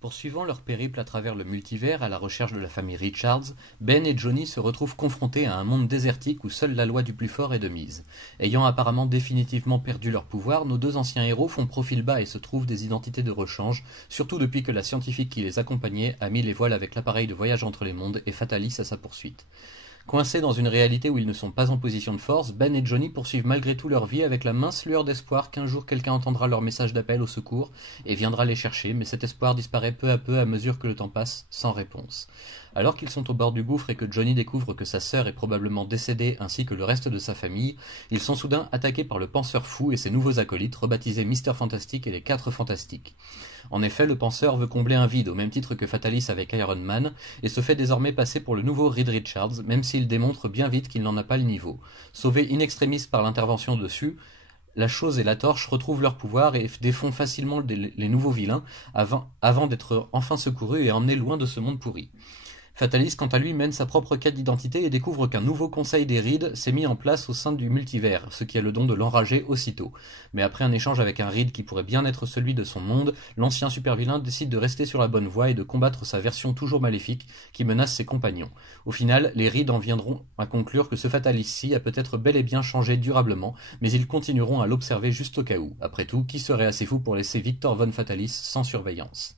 Poursuivant leur périple à travers le multivers à la recherche de la famille Richards, Ben et Johnny se retrouvent confrontés à un monde désertique où seule la loi du plus fort est de mise. Ayant apparemment définitivement perdu leur pouvoir, nos deux anciens héros font profil bas et se trouvent des identités de rechange, surtout depuis que la scientifique qui les accompagnait a mis les voiles avec l'appareil de voyage entre les mondes et Fatalis à sa poursuite. Coincés dans une réalité où ils ne sont pas en position de force, Ben et Johnny poursuivent malgré tout leur vie avec la mince lueur d'espoir qu'un jour quelqu'un entendra leur message d'appel au secours et viendra les chercher, mais cet espoir disparaît peu à peu à mesure que le temps passe, sans réponse. Alors qu'ils sont au bord du gouffre et que Johnny découvre que sa sœur est probablement décédée ainsi que le reste de sa famille, ils sont soudain attaqués par le penseur fou et ses nouveaux acolytes, rebaptisés Mister Fantastique et les Quatre Fantastiques. En effet, le penseur veut combler un vide, au même titre que Fatalis avec Iron Man, et se fait désormais passer pour le nouveau Reed Richards, même s'il démontre bien vite qu'il n'en a pas le niveau. Sauvé in extremis par l'intervention dessus, la chose et la torche retrouvent leur pouvoir et défont facilement les nouveaux vilains, avant d'être enfin secourus et emmenés loin de ce monde pourri. Fatalis, quant à lui, mène sa propre quête d'identité et découvre qu'un nouveau conseil des Reed s'est mis en place au sein du multivers, ce qui a le don de l'enrager aussitôt. Mais après un échange avec un Reed qui pourrait bien être celui de son monde, l'ancien super-vilain décide de rester sur la bonne voie et de combattre sa version toujours maléfique qui menace ses compagnons. Au final, les Reed en viendront à conclure que ce Fatalis-ci a peut-être bel et bien changé durablement, mais ils continueront à l'observer juste au cas où. Après tout, qui serait assez fou pour laisser Victor Von Fatalis sans surveillance ?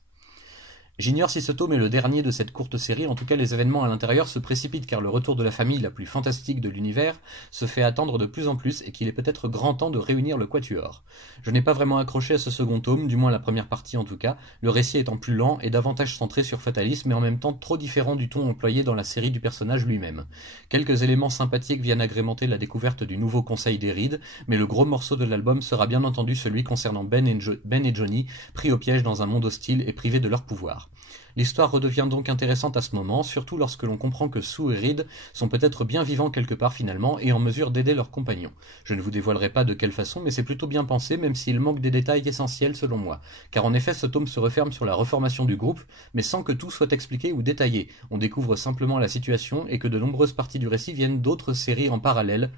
J'ignore si ce tome est le dernier de cette courte série, en tout cas les événements à l'intérieur se précipitent car le retour de la famille la plus fantastique de l'univers se fait attendre de plus en plus et qu'il est peut-être grand temps de réunir le quatuor. Je n'ai pas vraiment accroché à ce second tome, du moins la première partie en tout cas, le récit étant plus lent et davantage centré sur Fatalis mais en même temps trop différent du ton employé dans la série du personnage lui-même. Quelques éléments sympathiques viennent agrémenter la découverte du nouveau conseil des Reed, mais le gros morceau de l'album sera bien entendu celui concernant Ben et Johnny, pris au piège dans un monde hostile et privés de leur pouvoir. L'histoire redevient donc intéressante à ce moment, surtout lorsque l'on comprend que Sue et Reed sont peut-être bien vivants quelque part finalement et en mesure d'aider leurs compagnons. Je ne vous dévoilerai pas de quelle façon, mais c'est plutôt bien pensé, même s'il manque des détails essentiels selon moi. Car en effet, ce tome se referme sur la reformation du groupe, mais sans que tout soit expliqué ou détaillé. On découvre simplement la situation et que de nombreuses parties du récit viennent d'autres séries en parallèle,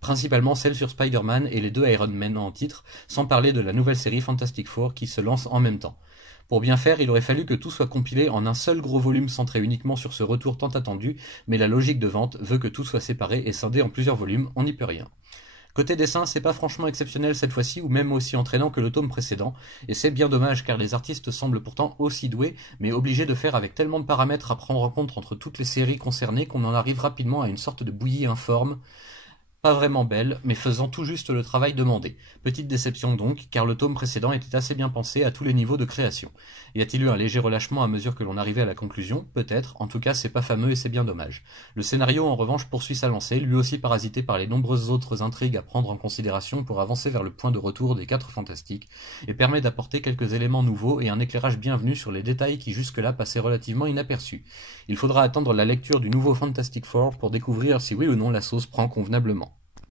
principalement celle sur Spider-Man et les deux Iron Man en titre, sans parler de la nouvelle série Fantastic Four qui se lance en même temps. Pour bien faire, il aurait fallu que tout soit compilé en un seul gros volume centré uniquement sur ce retour tant attendu, mais la logique de vente veut que tout soit séparé et scindé en plusieurs volumes, on n'y peut rien. Côté dessin, c'est pas franchement exceptionnel cette fois-ci, ou même aussi entraînant que le tome précédent, et c'est bien dommage car les artistes semblent pourtant aussi doués, mais obligés de faire avec tellement de paramètres à prendre en compte entre toutes les séries concernées qu'on en arrive rapidement à une sorte de bouillie informe, pas vraiment belle, mais faisant tout juste le travail demandé. Petite déception donc, car le tome précédent était assez bien pensé à tous les niveaux de création. Y a-t-il eu un léger relâchement à mesure que l'on arrivait à la conclusion ? Peut-être, en tout cas c'est pas fameux et c'est bien dommage. Le scénario en revanche poursuit sa lancée, lui aussi parasité par les nombreuses autres intrigues à prendre en considération pour avancer vers le point de retour des Quatre Fantastiques, et permet d'apporter quelques éléments nouveaux et un éclairage bienvenu sur les détails qui jusque-là passaient relativement inaperçus. Il faudra attendre la lecture du nouveau Fantastic Four pour découvrir si oui ou non la sauce prend convenablement.